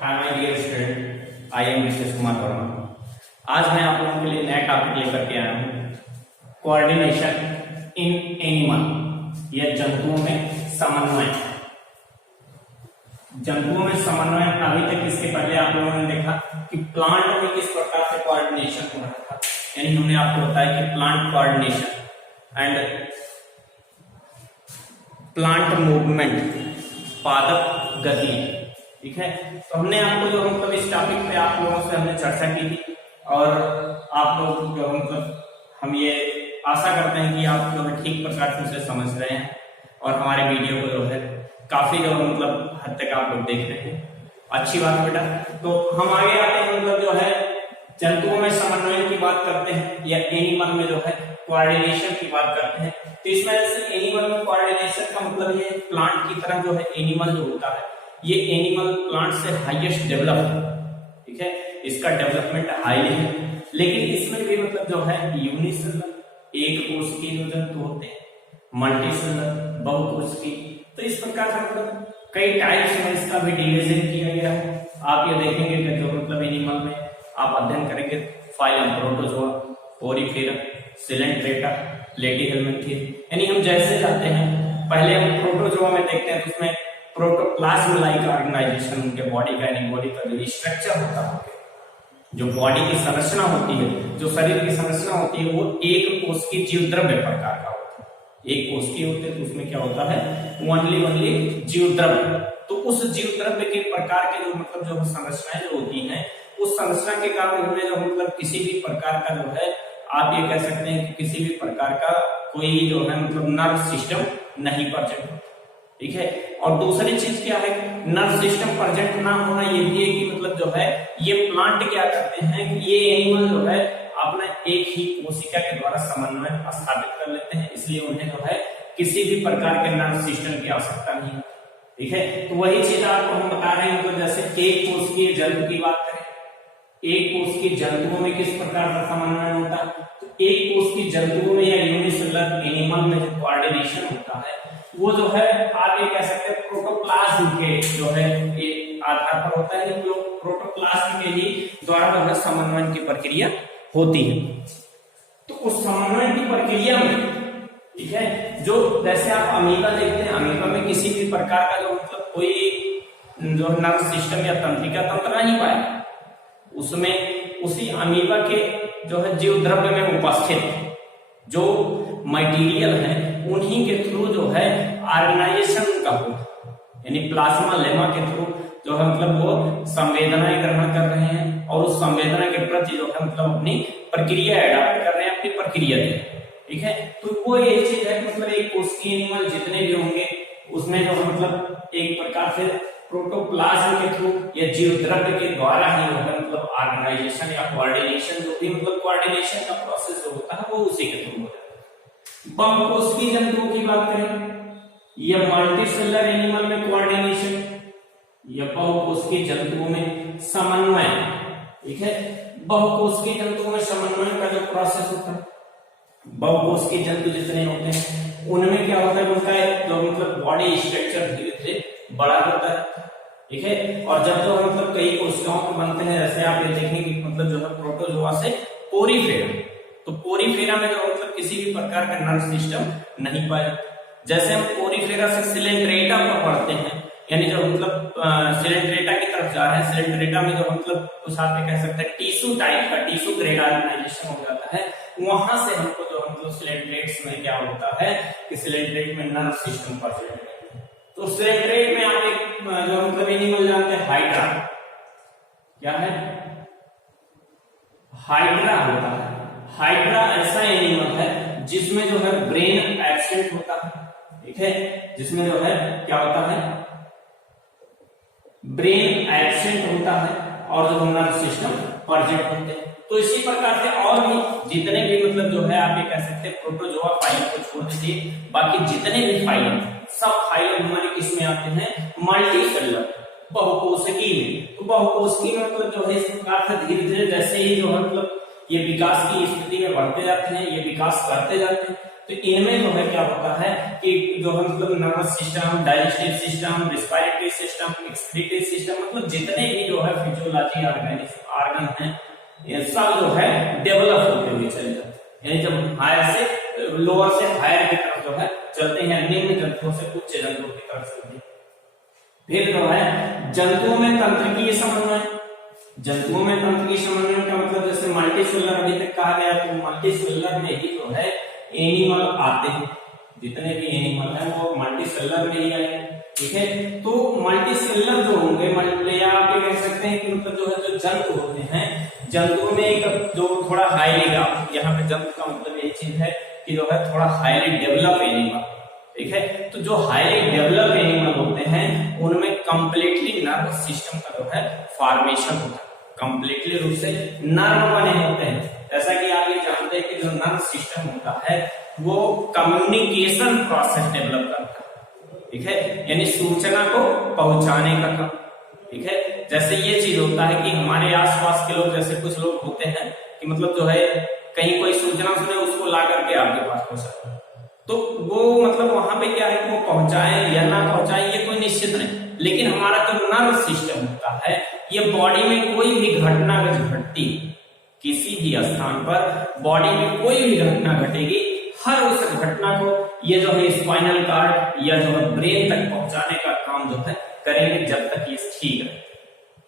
Hi my dear student, I am Vishesh Kumar Verma. आज मैं आप लोगों के लिए नया टॉपिक लेकर के आया हूँ, कोऑर्डिनेशन इन एनिमल या जंतुओं में समन्वय। जंतुओं में समन्वय अभी तक इसके पहले आप लोगों ने देखा कि प्लांट में किस प्रकार से कोऑर्डिनेशन हो रहा था, यानी हमने आपको बताया कि plant coordination and plant movement, पादप गति। ठीक है, तो हमने आपको जो मतलब इस टॉपिक पे आप लोगों से हमने चर्चा की थी और आप लोग जो मतलब हम ये आशा करते हैं कि आप जो है ठीक प्रकार से उसे समझ रहे हैं और हमारे वीडियो को जो है काफी जो मतलब हद तक आप लोग देख रहे हैं। अच्छी बात बेटा। तो हम आगे आते हैं, मतलब जो है जंतुओं में समन्वय की बात करते हैं या एनिमल में जो है कोऑर्डिनेशन की बात करते हैं। तो इसमें जैसे एनिमल में कोऑर्डिनेशन का मतलब ये प्लांट की तरह जो है एनिमल जो होता है, ये एनिमल प्लांट से हाईएस्ट डेवलप है। ठीक है, इसका डेवलपमेंट हाई है, लेकिन इसमें भी मतलब जो है यूनिसेलुलर, एक कोशिकीय जो जंतु होते हैं, मल्टीसेलुलर, बहुकोशिकीय। तो इस प्रकार से मतलब कई टाइप्स में इसका भी डिवीजन किया गया है। आप ये देखेंगे कि जो मतलब एनिमल में आप अध्ययन करेंगे phylum protozoa, Porifera, Coelenterata, Platyhelminthes, यानी हम जैसे जाते हैं पहले हम प्रोटोजोआ में देखते हैं तो उसमें प्रोटोप्लाज्म लाइक ऑर्गेनाइजेशन उनके बॉडी का, यानी बॉडी का जो स्ट्रक्चर होता है, जो बॉडी की संरचना होती है, जो शरीर की संरचना होती है, वो एक कोशिकीय जीवद्रव्य प्रकार का होता है। एक कोशिकीय होते हैं तो उसमें क्या होता है, ओनली जीवद्रव्य। तो उस जीवद्रव्य के प्रकार के जो मतलब जो संरचनाएं जो होती हैं, उस संरचना के कारण उनमें जो मतलब किसी भी प्रकार का जो है आप ये कह सकते हैं कि किसी भी प्रकार का कोई जो है मतलब नर्व सिस्टम नहीं प्रेजेंट होता। ठीक है, और दूसरी चीज क्या है, नर्व सिस्टम प्रेजेंट ना होना ये भी है कि मतलब जो है ये प्लांट क्या करते हैं कि ये एनिमल जो है अपना एक ही कोशिका के द्वारा समन्वय स्थापित कर लेते हैं, इसलिए उन्हें जो है किसी भी प्रकार के नर्व सिस्टम की आवश्यकता नहीं है। ठीक है, तो वही चीज आपको हम बता रहे हैं। तो जैसे एक कोशिकीय जंतु की बात करें, एक कोशिकीय जंतुओं में किस प्रकार का समन्वय होता है, तो एक कोशिकीय जंतुओं में या यूनिसेलुलर एनिमल में जो कोऑर्डिनेशन होता है वो जो है आप ये कह सकते हैं प्रोटोप्लाज्म के जो है ये आधार पर होता है, जो प्रोटोप्लाज्म के ही द्वारा जो है समन्वय की प्रक्रिया होती है। तो उस समन्वय की प्रक्रिया में ठीक है, जो जैसे आप अमीबा देखते हैं, अमीबा में किसी भी प्रकार का जो मतलब कोई जो नर्व सिस्टम या तंत्रिका तंत्र नहीं पाया, उसमें उसी अमीबा के जो है जीव द्रव्य में उपस्थित जो मटेरियल है उन्हीं के थ्रू जो है ऑर्गेनाइजेशन का हो, यानी प्लाज्मा लेमा के थ्रू जो है मतलब वो संवेदनाएं ग्रहण कर रहे हैं और उस संवेदना के प्रति जो है मतलब अपनी प्रक्रिया एडाप्ट कर रहे हैं, अपनी प्रक्रिया दे रहे हैं। ठीक है, तो वो ये चीज है मतलब एक कोशिकीय एनिमल जितने भी होंगे उसमें जो मतलब एक प्रकार से प्रोटोप्लाज्म के थ्रू या जीव द्रव्य के द्वारा ही होगा मतलब ऑर्गेनाइजेशन या कोऑर्डिनेशन, जो भी मतलब कोऑर्डिनेशन का प्रोसेस जो होता है वो उसी के थ्रू होता है। बहुकोशिकीय जंतुओं की बात करें या मल्टीसेलुलर एनिमल में कोऑर्डिनेशन या बहुकोशिकीय जंतुओं में समन्वय। ठीक है, बहुकोशिकीय जंतुओं में समन्वय का जो प्रोसेस होता है, बहुकोशिकीय जंतु जितने होते हैं उनमें क्या होता है, उनका जो मतलब बॉडी स्ट्रक्चर धीरे धीरे बड़ा होता है। ठीक है, और जब तो मतलब कई कोशिकाओं के बनते हैं, जैसे आप ये देखेंगे कि मतलब जो है प्रोटोजोआ से पोरीफेरा, तो पोरीफेरा में जो मतलब किसी भी प्रकार का नर्व सिस्टम नहीं पाया। जैसे हम पोरीफेरा से सिलेंट्रेटा पर बढ़ते हैं, यानी जो मतलब सिलेंट्रेटा की तरफ जा रहे हैं, सिलेंट्रेटा में जो मतलब कुछ आप कह सकते हैं टिश्यू टाइप का, टिश्यू ग्रेड ऑर्गेनाइजेशन हो जाता है। वहां से हमको जो मतलब सिलेंट्रेट्स में क्या होता है कि सिलेंट्रेट में नर्व सिस्टम प्रेजेंट है। तो सिलेंट्रेट में आप एक जो मतलब एनिमल जानते हैं हाइड्रा, क्या है, हाइड्रा होता है। हाइड्रा ऐसा एनिमल है जिसमें जो है ब्रेन एब्सेंट होता है। ठीक है, जिसमें जो है क्या होता है, ब्रेन एब्सेंट होता है और जो नर्व सिस्टम प्रेजेंट होते हैं। तो इसी प्रकार से और भी जितने भी मतलब जो है आप ये कह सकते हैं प्रोटोजोआ फाइलम को छोड़ दीजिए, बाकी जितने भी फाइलम सब फाइलम हमारे किस में आते हैं, मल्टीसेलुलर, बहुकोशिकीय में। तो बहुकोशिकीय में मतलब जो है इस प्रकार से धीरे धीरे जैसे ही जो है मतलब ये विकास की स्थिति में बढ़ते जाते हैं, ये विकास करते जाते हैं, तो इनमें जो है क्या होता है कि जो है मतलब nervous system, digestive system, respiratory system, excretory system, मतलब जितने भी जो है फिजियोलॉजी ऑर्गन है, ये सब जो है डेवलप होते हुए चले जाते हैं। यानी जब हायर से लोअर से हायर की तरफ जो है चलते हैं, निम्न जंतुओं से उच्च जंतुओं की तरफ चलते हैं। फिर जो है जंतुओं में तंत्रिकीय समन्वय। जंतुओं में तंत्रिकीय समन्वय का मतलब जैसे मल्टीसेलुलर अभी तक कहा गया, तो मल्टीसेलुलर में ही जो है एनिमल आते हैं, जितने भी एनिमल है वो मल्टीसेलुलर में ही आए। ठीक है, तो मल्टीसेलुलर जो होंगे, या आप ये कह सकते हैं कि मतलब जो है जो जंतु होते हैं, जंतुओं में एक जो थोड़ा हाईली, यहाँ पे जंतु का मतलब ये चीज है कि जो है थोड़ा हाईली डेवलप एनिमल। ठीक है, तो जो हाईली डेवलप एनिमल होते हैं उनमें कंप्लीटली नर्व सिस्टम का जो है फॉर्मेशन होता है, कंप्लीटली रूप से नर्व बने होते हैं। जैसा कि आप ये जानते हैं कि जो नर्व सिस्टम होता है वो कम्युनिकेशन प्रोसेस डेवलप करता है। ठीक है, यानी सूचना को पहुंचाने का काम। ठीक है, जैसे ये चीज होता है कि हमारे आसपास के लोग, जैसे कुछ लोग होते हैं कि मतलब जो है कहीं कोई सूचना सुने उसको ला करके आपके पास पहुंचाते, तो वो मतलब वहां पे क्या है कि वो पहुंचाए या ना पहुंचाए ये कोई निश्चित नहीं, लेकिन हमारा जो नर्व सिस्टम होता है ये बॉडी में कोई भी घटना घटती, किसी भी स्थान पर बॉडी में कोई भी घटना घटेगी, हर उस घटना को ये जो है स्पाइनल कार्ड या जो है ब्रेन तक पहुंचाने का काम जो है करेंगे जब तक ये ठीक है।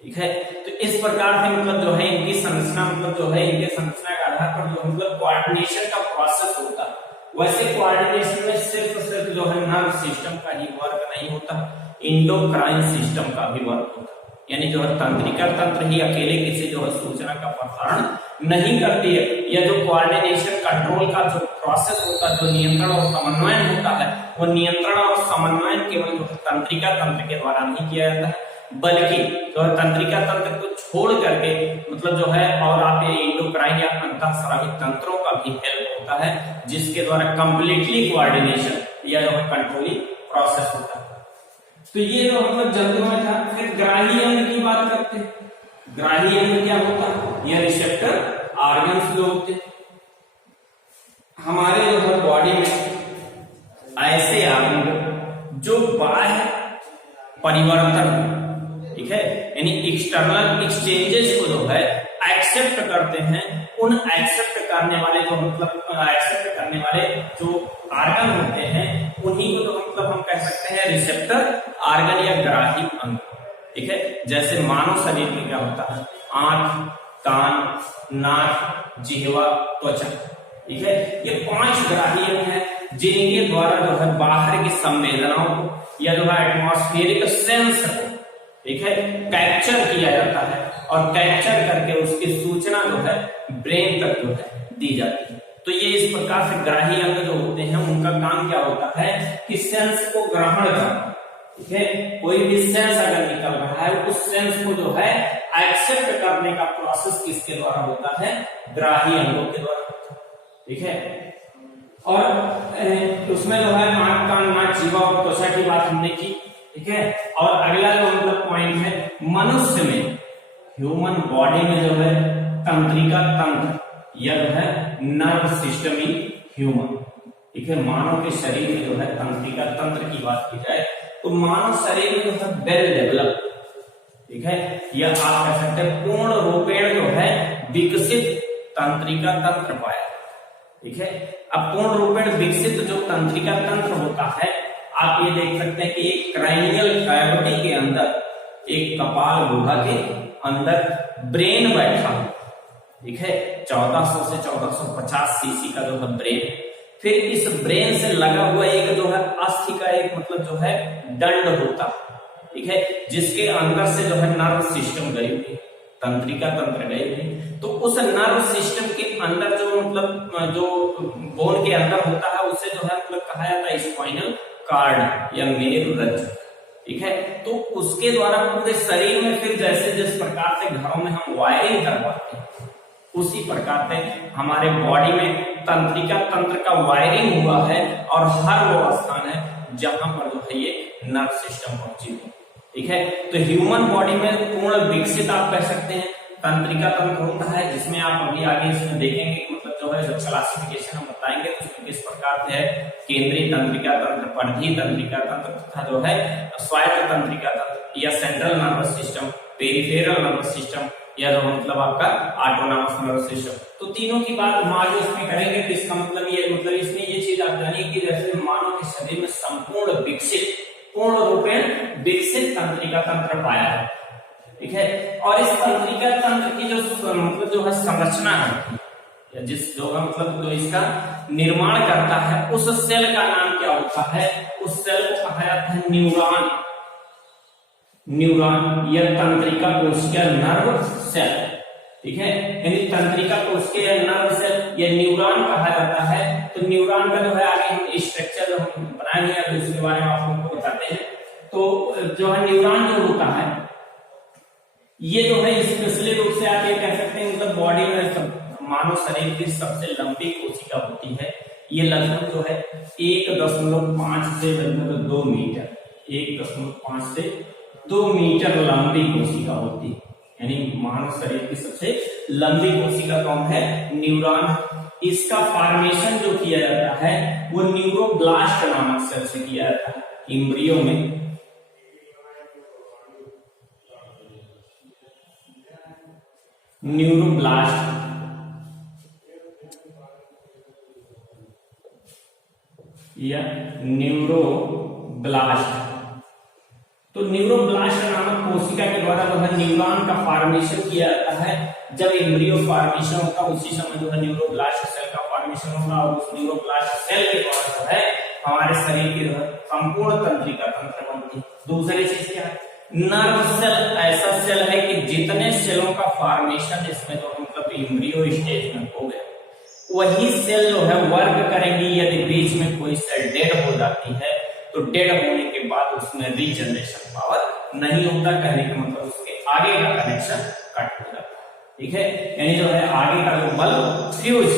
ठीक है, तो इस प्रकार से मतलब जो है इनकी संरचना, मतलब जो है इनके संरचना के आधार पर जो मतलब कोऑर्डिनेशन का प्रोसेस होता है। वैसे कोऑर्डिनेशन में सिर्फ जो है नर्व सिस्टम का ही वर्क नहीं होता, एंडोक्राइन सिस्टम का भी वर्क होता है। यानी जो है तंत्रिका तंत्र ही अकेले किसी जो है सूचना का प्रसारण नहीं करती है, या जो कोऑर्डिनेशन कंट्रोल का जो प्रोसेस होता है, जो नियंत्रण और समन्वयन होता है, वो नियंत्रण और समन्वयन केवल जो तंत्रिका तंत्र के द्वारा नहीं किया जाता है, बल्कि जो है तंत्रिका तंत्र को छोड़ करके मतलब जो है और आप ये एंडोक्राइन या अंतःस्रावी तंत्रों का भी हेल्प होता है, जिसके द्वारा कंप्लीटली कोऑर्डिनेशन या जो है कंट्रोलिंग प्रोसेस होता है। तो ये जो मतलब जंतुओं में था। फिर ग्राही अंग की बात करते हैं। ग्राही अंग क्या होता है? ये रिसेप्टर ऑर्गन्स जो होते हैं हमारे जो है बॉडी में, ऐसे अंग जो बाह्य परिवर्तन, ठीक है, यानी एक्सटर्नल एक्सचेंजेस को जो है एक्सेप्ट करते हैं, उन एक्सेप्ट करने वाले जो मतलब एक्सेप्ट करने वाले जो ऑर्गन होते हैं उन्हीं को तो मतलब हम कह सकते हैं रिसेप्टर ऑर्गन या ग्राही अंग। ठीक है, जैसे मानव शरीर में क्या होता है, आंख, कान, नाक, जिह्वा, त्वचा। ठीक है, ये 5 ग्राही अंग है जिनके द्वारा जो है बाहर की संवेदनाओं को या जो है एटमॉस्फेरिक सेंस को, ठीक है, कैप्चर किया जाता है और कैप्चर करके उसकी सूचना जो है ब्रेन तक जो है दी जाती है। तो ये इस प्रकार से ग्राही अंग जो होते हैं उनका काम क्या होता है कि सेंस को ग्रहण करना। ठीक है, कोई भी सेंस अगर निकल रहा है उस सेंस को जो है एक्सेप्ट करने का प्रोसेस किसके द्वारा होता है? ग्राही अंगों के द्वारा। ठीक है, और उसमें जो है आंख, कान, नाक, जिह्वा और त्वचा की बात हमने की। ठीक है, और अगला जो मतलब पॉइंट है, मनुष्य में, ह्यूमन बॉडी में जो है तंत्रिका तंत्र या जो है नर्व सिस्टम इन ह्यूमन। ठीक है, मानव के शरीर में जो है तंत्रिका तंत्र की बात की जाए तो मानव शरीर में जो है वेल डेवलप, ठीक है, या आप कह सकते हैं पूर्ण रूपेण जो है विकसित तंत्रिका तंत्र पाया। ठीक है, अब पूर्ण रूपेण विकसित जो तंत्रिका तंत्र होता है, आप ये देख सकते हैं कि एक क्राइनियल कैविटी के अंदर, एक कपाल गुहा के अंदर ब्रेन बैठा। ठीक है, 1400 से 1450 सीसी का जो है ब्रेन, फिर इस ब्रेन से लगा हुआ एक जो है अस्थि का एक मतलब जो है दंड होता। ठीक है, जिसके अंदर से जो है नर्व सिस्टम गई हुई, तंत्रिका तंत्र गई हुई, तो उस नर्व सिस्टम के अंदर जो मतलब जो बोन के अंदर होता है उसे जो है मतलब कहा जाता है स्पाइनल कार्ड या मेरुरज्जु। ठीक है, तो उसके द्वारा पूरे शरीर में फिर जैसे जिस प्रकार से घरों में हम वायरिंग करवाते हैं उसी प्रकार से हमारे बॉडी में तंत्रिका तंत्र का वायरिंग हुआ है और हर वो स्थान है जहां पर जो है ये नर्व सिस्टम पहुंची हुई। ठीक है, तो ह्यूमन बॉडी में पूर्ण विकसित आप कह सकते हैं तंत्रिका तंत्र होता है, जिसमें आप अभी आगे इसमें देखेंगे मतलब जो है जब क्लासिफिकेशन हम बताएंगे तो किस प्रकार से है, केंद्रीय तंत्रिका तंत्र, परिधीय तंत्रिका तंत्र तथा जो है स्वायत्त तंत्रिका तंत्र या central nervous system, peripheral nervous system या जो मतलब आपका ऑटोनॉमस नर्वस सिस्टम। तो तीनों की बात मार्ग इसमें करेंगे तो इसका मतलब ये, मतलब इसमें ये चीज आप जानिए कि जैसे मानव के शरीर में संपूर्ण विकसित, पूर्ण रूपेण विकसित तंत्रिका तंत्र पाया है, ठीक है। और इस तंत्रिका तंत्र की जो मतलब जो है संरचना है, या जिस जो मतलब जो इसका निर्माण करता है, उस सेल का नाम क्या होता है, उस सेल को कहा जाता है न्यूरॉन। न्यूरॉन या तंत्रिका कोशिका नर्व सेल, ठीक है। यानी तंत्रिका कोशिका या नर्व सेल या न्यूरॉन कहा जाता है। तो न्यूरॉन का जो है आगे हम स्ट्रक्चर हम बनाएंगे, अभी उसके बारे में आप लोगों को बताते हैं। तो जो है न्यूरॉन जो होता है, ये जो है स्पेशली रूप से आप ये कह सकते हैं मतलब बॉडी में मानव शरीर की सबसे लंबी कोशिका होती है। ये लगभग जो है 1.5 से लगभग 2 मीटर, 1.5 से 2 मीटर लंबी कोशिका होती है। यानी मानव शरीर की सबसे लंबी कोशिका कौन है, न्यूरॉन। इसका फॉर्मेशन जो किया जाता है वो न्यूरोब्लास्ट नामक सेल से किया जाता है। एम्ब्रियो में न्यूरोब्लास्ट या न्यूरोब्लास्ट, तो न्यूरोब्लास्ट नामक कोशिका के द्वारा जो है न्यूरॉन का फॉर्मेशन किया जाता है। जब एम्ब्रियो फॉर्मेशन होता है उसी समय जो है न्यूरोब्लास्ट सेल का फॉर्मेशन होगा, और उस न्यूरोब्लास्ट सेल के द्वारा जो है हमारे शरीर की जो है संपूर्ण तंत्रिका तंत्र बनती है। दूसरी चीज क्या है, नर्व सेल ऐसा सेल है कि जितने सेलों का फॉर्मेशन इसमें जो मतलब एम्ब्रियो स्टेज में हो गया, वही सेल जो है वर्क करेंगी। यदि बीच में कोई सेल डेड हो जाती है तो डेड होने के बाद उसमें रीजनरेशन पावर नहीं होता, कहने का मतलब उसके आगे का कनेक्शन कट हो जाता है, ठीक है। यानी जो है आगे का जो बल्ब फ्यूज,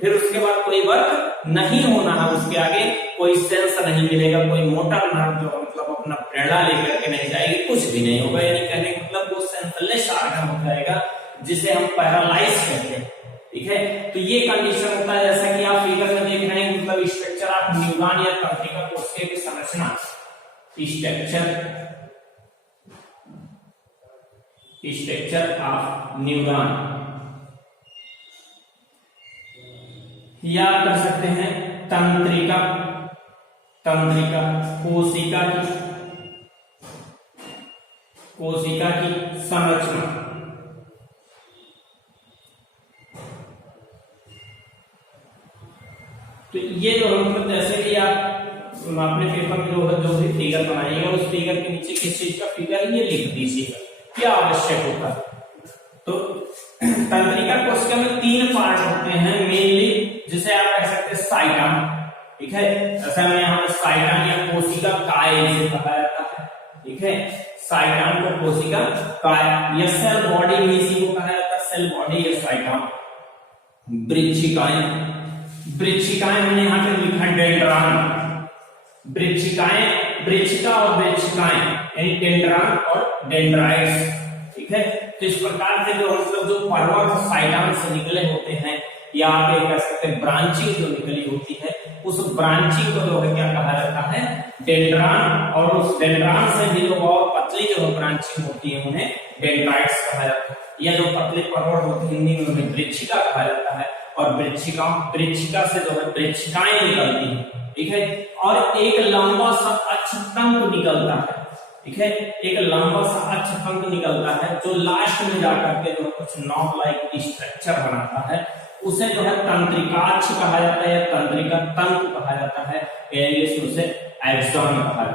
फिर उसके बाद कोई वर्क नहीं होना है, उसके आगे कोई सेंस नहीं मिलेगा, कोई मोटर नर्व जो मतलब अपना प्रेरणा लेकर के नहीं जाएगी, कुछ भी नहीं होगा। यानी कहने का मतलब वो सेंसलेस आर्गन हो जाएगा, जिसे हम पैरालाइज कहते हैं, ठीक है। तो ये कंडीशन होता है, जैसा कि आप फिगर में देख रहे हैं, मतलब स्ट्रक्चर ऑफ न्यूरॉन या तंत्रिका कोशिका की संरचना, स्ट्रक्चर ऑफ न्यूरॉन, या कर सकते हैं तंत्रिका कोशिका की संरचना। तो ये जो मतलब जैसे कि आप अपने पेपर में जो भी फिगर बनाइएगा, उस फिगर के नीचे किस चीज का फिगर है ये लिख दीजिएगा, क्या आवश्यक होता है। तो तंत्रिका कोशिका में 3 पार्ट होते हैं मेनली, जिसे आप कह सकते हैं साइटन, ठीक है। ऐसा में यहाँ साइटन या कोशिका काय जिसे कहा जाता है, ठीक है। साइटन को कोशिका काय या सेल बॉडी भी इसी को कहा जाता है, सेल बॉडी या साइटन। वृक्षिकाएं हमने यहाँ पे लिखा डेंड्रॉन, वृक्षिका और वृक्षिकाएं यानी डेंड्रॉन और डेंड्राइट्स, ठीक है। तो इस प्रकार से जो मतलब जो पर्वत साइटन से निकले होते हैं, या आप ये कह सकते हैं ब्रांचिंग जो निकली होती है, उस ब्रांचिंग को जो है क्या कहा जाता है, डेंड्रॉन। और उस डेंड्रॉन से भी जो और पतली जो ब्रांचिंग होती है उन्हें डेंड्राइट्स कहा जाता है। या जो पतले पर्वत होते हैं हिंदी में उन्हें वृक्षिका कहा जाता है, और वृक्षिका से जो है वृक्षिकाएं निकलती है, ठीक है। और एक लंबा सा अक्षतंतु निकलता है, ठीक है। एक लंबा सा अक्षतंतु निकलता है जो लास्ट में जाकर के जो कुछ नॉब लाइक स्ट्रक्चर बनाता है, उसे जो है तंत्रिकाक्ष कहा जाता है या तंत्रिका तंतु कहा जाता है, इंग्लिश में उसे एक्सॉन कहा जाता है।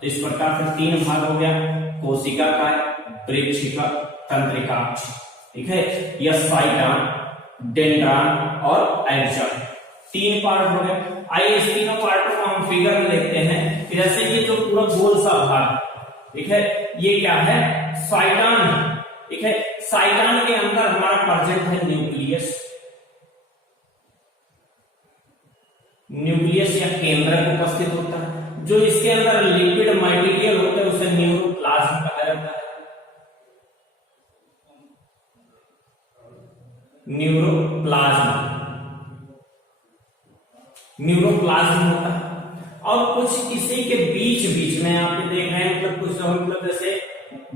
तो इस प्रकार से 3 भाग हो गया, कोशिका काय, वृक्षिका, तंत्रिकाक्ष, ठीक है। या साइटन, डेंड्रॉन और एक्सॉन, 3 पार्ट हो गए। आइए इस तीनों पार्टों को हम फिगर में देखते हैं। जैसे ये जो पूरा गोल सा भाग, ठीक है, ये क्या है, साइटन, ठीक है। साइटन के अंदर हमारा प्रेजेंट है न्यूक्लियस या केंद्रक उपस्थित होता है। जो इसके अंदर लिपिड मटेरियल होता है उसे न्यूरोप्लाज्म कहा जाता है। न्यूरोप्लाज्म होता है। और कुछ इसी के बीच बीच में आप देख रहे हैं, मतलब कुछ मतलब जैसे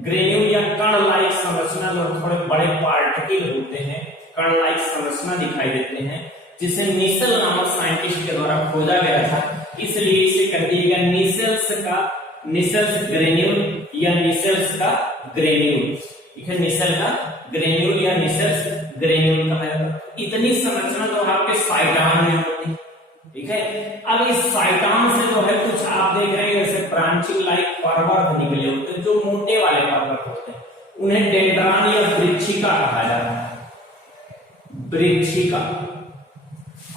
ग्रेन्यूल या कण लाइक संरचना जो थोड़े बड़े पार्टिकल होते हैं, कण लाइक संरचना दिखाई देते हैं, जिसे नीसेल नामक साइंटिस्ट के द्वारा खोजा गया था। इसलिए इसे कह दिया गया नीसेल्स ग्रेन्यूल या नीसेल्स का ग्रेन्यूल। ठीक है, नीसेल का ग्रेन्यूल या नीसेल्स ग्रेन्यूल कहा जाता है। इतनी संरचना जो आपके साइटॉन में होती है। ठीक है, अब इस साइटॉन से जो है कुछ आप देख रहे हैं जैसे ब्रांचिंग लाइक पर्वत निकले होते हैं, जो मोटे वाले पर्वत होते हैं, उन्हें डेंड्रॉन या वृक्षिका कहा जाता है, वृक्षिका।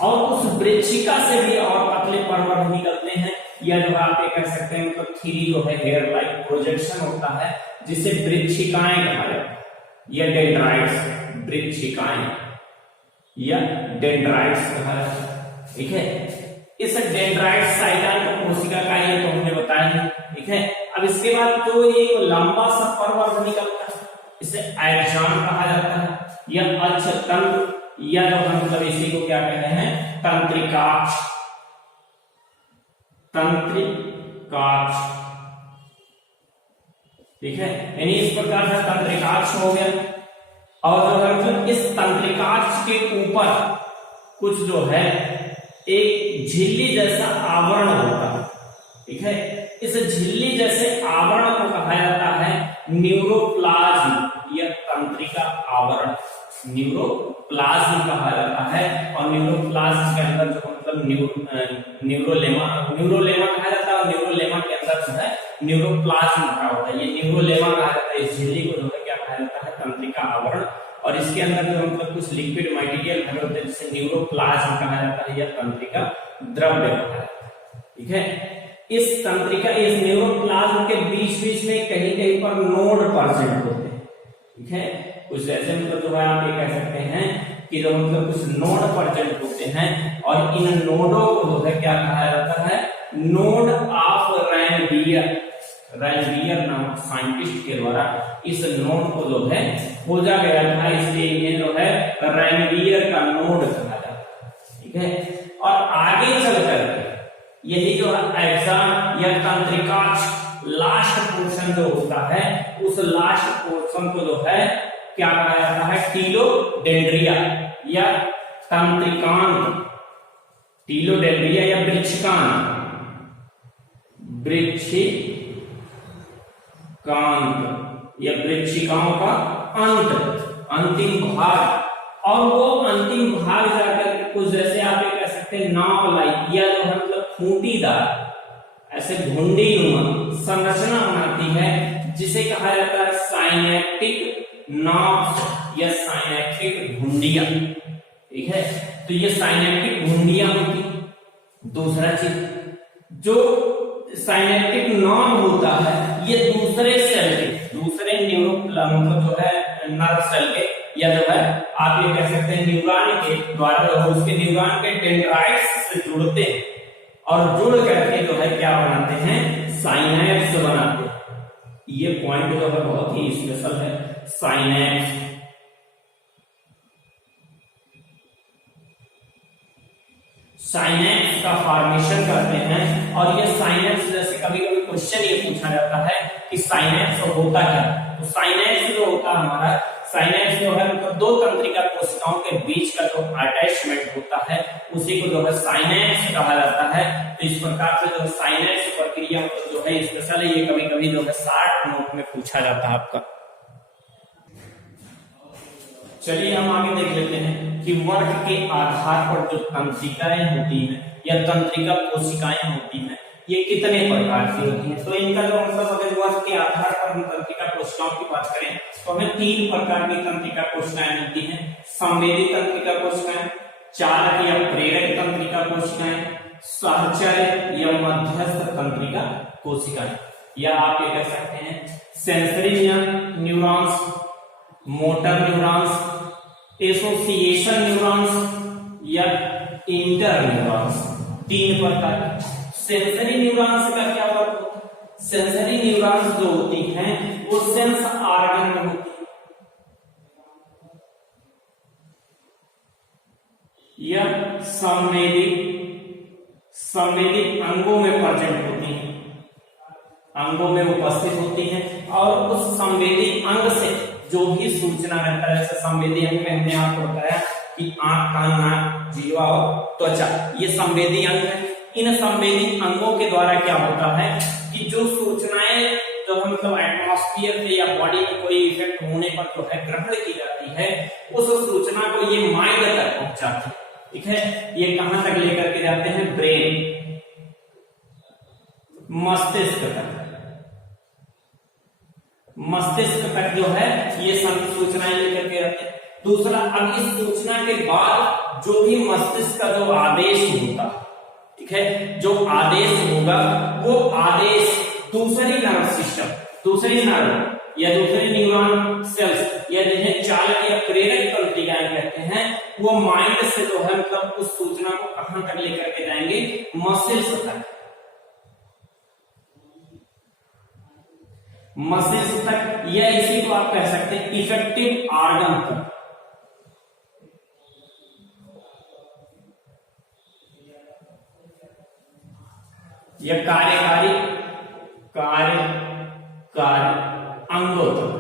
और उस वृक्षिका से भी और पतले पर्वत निकलते हैं, या जो आप ये कह सकते हैं मतलब थ्री जो है हेयर लाइक प्रोजेक्शन होता है, जिसे वृक्षिकाएं कहा जाता है, या डेंड्राइट्स, वृक्षिकाएं या डेंड्राइट्स कहा जाता है। ठीक है, इस डेंड्राइट साइटॉन कोशिका का ये तो हमने बताया। ठीक है, अब इसके बाद जो एक लंबा सा पर्वत निकलता है, इसे एक्सॉन कहा जाता है, या अक्षतंत्र, या जो हम मतलब इसी को क्या कहते हैं तंत्रिकाक्ष, तंत्रिकाक्ष। ठीक है, यानी इस प्रकार से तंत्रिकाक्ष हो गया। और जो है मतलब इस तंत्रिकाक्ष के ऊपर कुछ जो है एक झिल्ली जैसा आवरण होता है। ठीक है, इस झिल्ली जैसे आवरण को कहा जाता है न्यूरोप्लाज्म या तंत्रिका आवरण, न्यूरोप्लाज्म कहा जाता है। और न्यूरोप्लाज्म के अंदर जो मतलब न्यूरोलेमा कहा जाता है, और न्यूरोलेमा के अंदर जो है न्यूरोप्लाज्म भरा होता है। ये न्यूरोलेमा कहा जाता है, इस झिल्ली को जो है क्या कहा जाता है तंत्रिका आवरण। और इसके अंदर जो मतलब कुछ लिक्विड मटेरियल भरे होते हैं, जिसे न्यूरोप्लाज्म कहा जाता है या तंत्रिका द्रव्य कहा जाता है। ठीक है, इस तंत्रिका इस न्यूरोप्लाज्म के बीच बीच में कहीं कहीं पर नोड प्रेजेंट होते हैं। ठीक है, कुछ ऐसे मतलब जो है आप ये कह सकते हैं कि जो मतलब कुछ नोड प्रेजेंट होते हैं, और इन नोडों को जो है क्या कहा जाता है नोड ऑफ रैनवियर नामक साइंटिस्ट के द्वारा इस नोड को जो है खोजा गया था, इसलिए इन्हें जो है रैनवियर का नोड कहा जाता है। ठीक है, और आगे चलकर यही जो एक्सॉन या तंत्रिकाक्ष लास्ट पोर्शन जो होता है, उस लास्ट पोर्शन को जो है क्या कहा जाता है टीलोडेंड्रिया या तंत्रिकांत, टीलोडेंड्रिया या वृक्षकांत, या वृक्षिकाओं का अंत, अंतिम भाग। और वो अंतिम भाग जाकर के कुछ जैसे आप ये कह सकते हैं नाव लाइक, या जो है मतलब खूंटीदार ऐसे घुंडी संरचना बनाती है, जिसे कहा जाता है साइनेप्टिक नाव या साइनेप्टिक घुंडिया। ठीक है, तो ये साइनेप्टिक घुंडिया होती। दूसरा चीज जो साइनेप्टिक नॉन होता है, ये दूसरे सेल के, दूसरे मतलब जो है नर्व सेल के, या जो है आप ये कह सकते हैं न्यूरॉन के द्वारा जो है उसके न्यूरॉन के डेंड्राइट्स से जुड़ते हैं, और जुड़ करके जो है क्या बनाते हैं साइनैप्स बनाते हैं। ये पॉइंट जो है बहुत ही स्पेशल है, साइनैप्स। साइनैप्स का फॉर्मेशन करते हैं, और ये साइनैप्स जैसे कभी कभी क्वेश्चन ये पूछा जाता है कि साइनैप्स होता क्या। तो साइनैप्स जो होता है हमारा, साइनैप्स जो है मतलब दो तंत्रिका कोशिकाओं के बीच का जो अटैचमेंट होता है, उसी को जो है साइनैप्स कहा जाता है। तो इस प्रकार से जो साइनैप्स प्रक्रिया जो है स्पेशल है, ये कभी कभी जो है 60 नोट में पूछा जाता है आपका। चलिए हम आगे देख लेते हैं कि वर्ग के आधार पर जो तंत्रिकाएं होती हैं या तंत्रिका कोशिकाएं होती हैं, ये कितने प्रकार की होती हैं। तो इनका जो मतलब अगर वर्ग के आधार पर हम तंत्रिका कोशिकाओं की बात करें तो हमें 3 प्रकार की तंत्रिका कोशिकाएं मिलती हैं। संवेदी तंत्रिका कोशिकाएं, चालक या प्रेरक तंत्रिका कोशिकाएं, सहचर्य या मध्यस्थ तंत्रिका कोशिकाएं, या आप ये कह सकते हैं sensory neurons, motor neurons, association neurons या इंटर न्यूरॉन्स। 3 प्रकार। सेंसरी न्यूरॉन्स का क्या वर्क होता है? सेंसरी न्यूरॉन्स जो होती हैं वो सेंस ऑर्गन में होती है, या संवेदी संवेदी अंगों में प्रेजेंट होती हैं, अंगों में उपस्थित होती हैं, और उस संवेदी अंग से जो भी सूचना रहता है, जैसे संवेदी अंग में हमने आपको बताया कि आंख, कान, नाक, जीवा और त्वचा, ये संवेदी अंग है। इन संवेदी अंगों के द्वारा क्या होता है कि जो सूचनाएं जो मतलब एटमॉस्फेयर से या बॉडी में कोई इफेक्ट होने पर जो है ग्रहण की जाती है, उस सूचना को ये माइंड तक पहुंचाती है। ठीक है, ये कहां तक लेकर के जाते हैं? ब्रेन, मस्तिष्क तक। मस्तिष्क तक जो है ये सब सूचनाएं लेकर के जाते हैं। दूसरा, अब इस सूचना के बाद जो भी मस्तिष्क का जो आदेश होता, ठीक है, जो आदेश होगा वो आदेश दूसरी नर्व सिस्टम, दूसरी नर्व या दूसरी न्यूरॉन सेल्स या जिन्हें चालक या प्रेरक तंत्रिकाएं कहते हैं, वो माइंड से जो है मतलब उस सूचना को कहां तक लेकर के जाएंगे? मसल्स तक। मसल्स तक, या इसी को आप कह सकते हैं इफेक्टिव ऑर्गन तक। या कार्यकारी अंगों तक।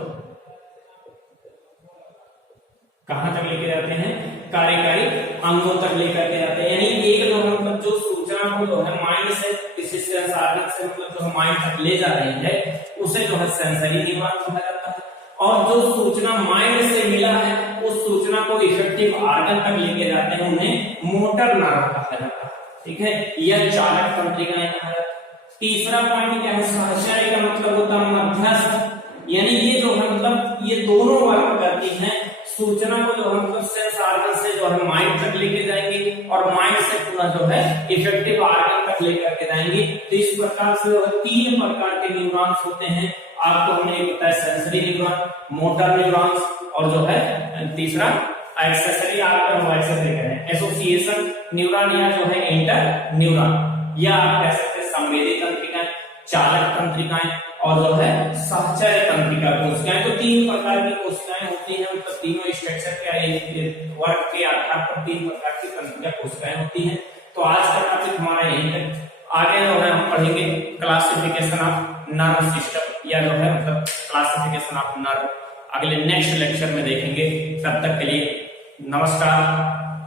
कहां तक लेके जाते हैं? कार्यकारी अंगों तक लेकर के जाते हैं। यानी एक जो मतलब जो सूचना को जो है माइंड से किसी सेंस ऑर्गन से मतलब जो माइंड तक ले जा रही है, उसे जो है सेंसरी न्यूरॉन कहा जाता है। और जो सूचना माइंड से मिला है, उस सूचना को इफेक्टिव ऑर्गन तक लेके जाते हैं, उन्हें मोटर नर्व कहा जाता है। ठीक है, यह चालक तंत्रिकाएं कहा जाता है। तीसरा पॉइंट क्या है? सहचर्य का मतलब होता है मध्यस्थ, यानी ये जो है मतलब ये दोनों वर्क करती हैं, सूचना को जो है मतलब सेंस ऑर्गन से जो है माइंड तक लेके जाएंगे और माइंड से पूरा जो है इफेक्टिव ऑर्गन तक लेकर के जाएंगे। तो इस प्रकार से 3 प्रकार के न्यूरॉन्स होते हैं। आपको हमने ये बताया सेंसरी न्यूरॉन, मोटर न्यूरॉन्स, और जो है तीसरा एक्सेसरी ऑर्गन, एसोसिएशन न्यूरॉन या जो है इंटर न्यूरॉन, या आप कह सकते हैं संवेदी तंत्रिकाएं, चालक तंत्रिकाएं और जो है सहचर्य तंत्रिका कोशिकाएं। तो 3 प्रकार की कोशिकाएं होती हैं, मतलब तीनों स्ट्रक्चर के वर्क के आधार पर 3 प्रकार की तंत्रिका कोशिकाएं होती हैं। तो आज का टॉपिक हमारा यही है। आगे जो है हम पढ़ेंगे क्लासिफिकेशन ऑफ नर्व सिस्टम, या जो है मतलब क्लासिफिकेशन ऑफ नर्व, अगले नेक्स्ट लेक्चर में देखेंगे। तब तक के लिए नमस्कार,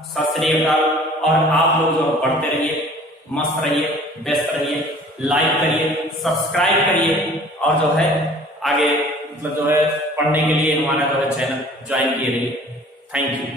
सत श्री अकाल, और आप लोग जो पढ़ते रहिए, मस्त रहिए, व्यस्त रहिए, लाइक करिए, सब्सक्राइब करिए, और जो है आगे मतलब जो है पढ़ने के लिए हमारा जो है चैनल ज्वाइन किए रहिए। Thank you.